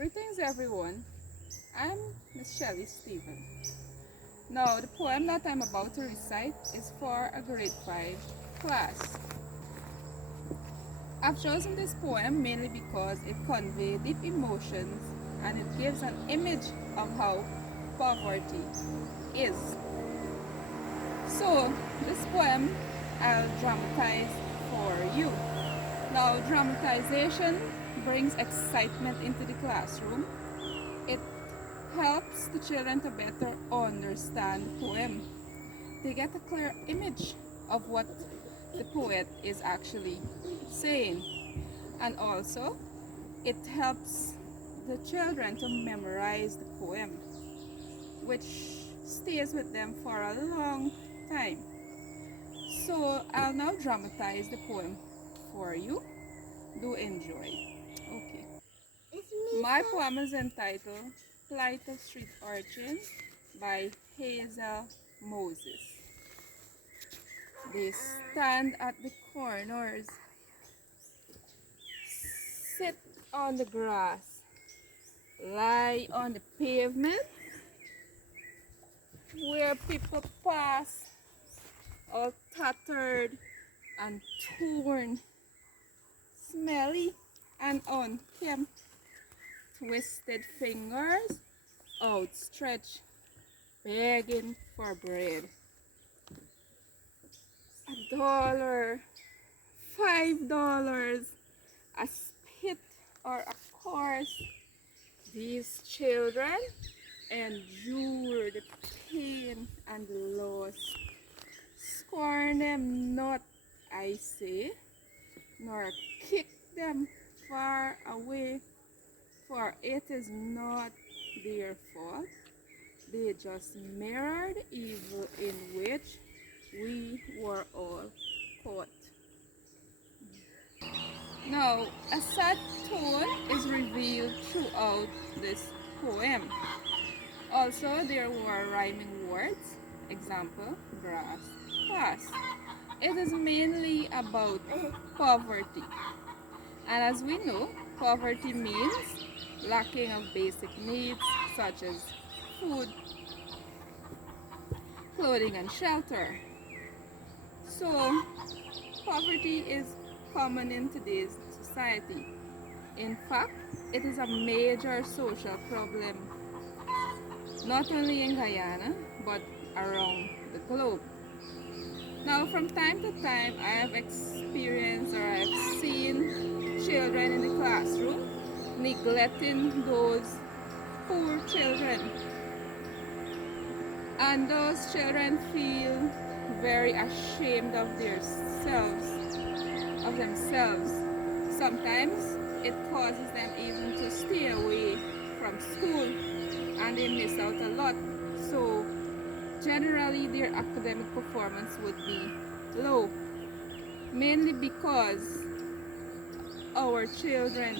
Greetings everyone, I'm Miss Shelley Stephen. Now the poem that I'm about to recite is for a grade 5 class. I've chosen this poem mainly because it conveys deep emotions and it gives an image of how poverty is. So this poem I'll dramatize for you. Now dramatization brings excitement into the classroom. It helps the children to better understand the poem. They get a clear image of what the poet is actually saying. And also, it helps the children to memorize the poem, which stays with them for a long time. So I'll now dramatize the poem for you. Do enjoy. Okay. My poem is entitled Plight of Street Urchins by Hazel Moses. They stand at the corners, sit on the grass, lie on the pavement where people pass, all tattered and torn, smelly and unkempt, twisted fingers outstretched, begging for bread. $1, $5, a spit or a course. These children endure the pain and the loss. Scorn them not, I say, nor kick them far away, for it is not their fault. They just mirrored evil in which we were all caught. Now, a sad tone is revealed throughout this poem. Also, there were rhyming words. Example, grass, pass. It is mainly about poverty. And as we know, poverty means lacking of basic needs such as food, clothing, and shelter. So, poverty is common in today's society. In fact, it is a major social problem, not only in Guyana, but around the globe. Now, from time to time, I have experienced or I have seen children in the classroom neglecting those poor children. And those children feel very ashamed of themselves. Sometimes it causes them even to stay away from school and they miss out a lot. So generally their academic performance would be low, mainly because our children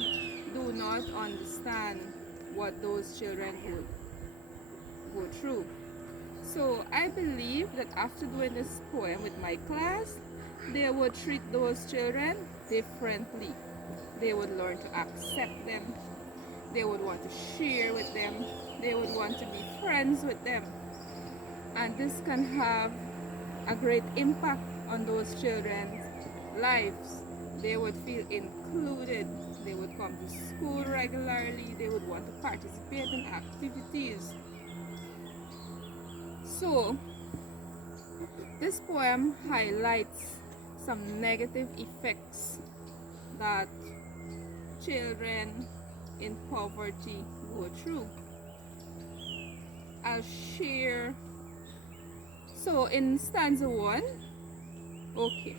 do not understand what those children would go through. So I believe that after doing this poem with my class, they would treat those children differently. They would learn to accept them. They would want to share with them. They would want to be friends with them. And this can have a great impact on those children's lives. They would feel included. They would come to school regularly. They would want to participate in activities. So, this poem highlights some negative effects that children in poverty go through. I'll share. So, in stanza 1, okay,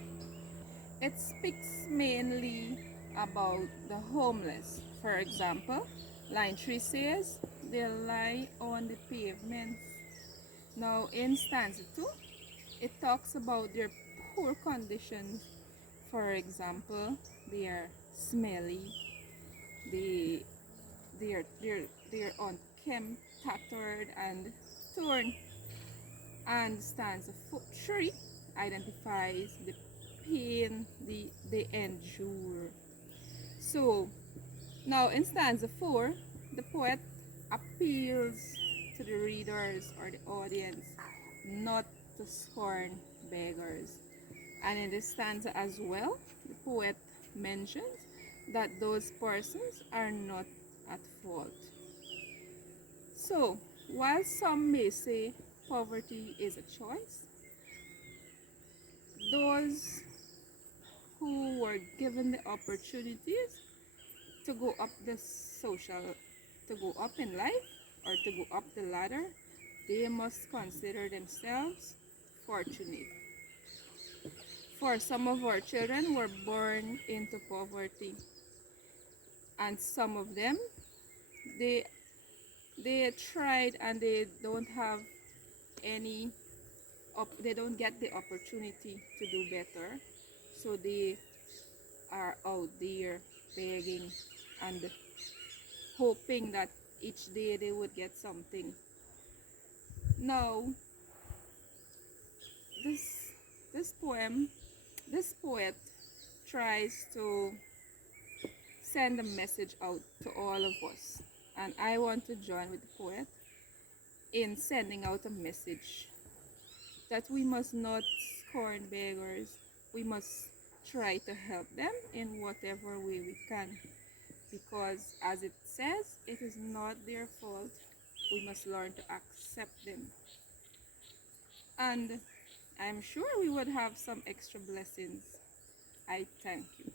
it speaks mainly about the homeless. For example, line 3 says, they lie on the pavements. Now in stanza 2, it talks about their poor conditions. For example, they are smelly, they're unkempt, tattered, and torn. And stanza 3 identifies the pain they endure. So now in stanza 4, The poet appeals to the readers or the audience not to scorn beggars. And in this stanza as well, the poet mentions that those persons are not at fault. So, while some may say poverty is a choice, those who were given the opportunities to go up the social, to go up in life or to go up the ladder, they must consider themselves fortunate. For some of our children were born into poverty, and some of them they they tried and they don't have any they don't get the opportunity to do better, so they are out there begging and hoping that each day they would get something. Now, this this poem, this poet tries to send a message out to all of us, and I want to join with the poet in sending out a message that we must not scorn beggars. We must try to help them in whatever way we can, because as it says, it is not their fault. We must learn to accept them. And I'm sure we would have some extra blessings. I thank you.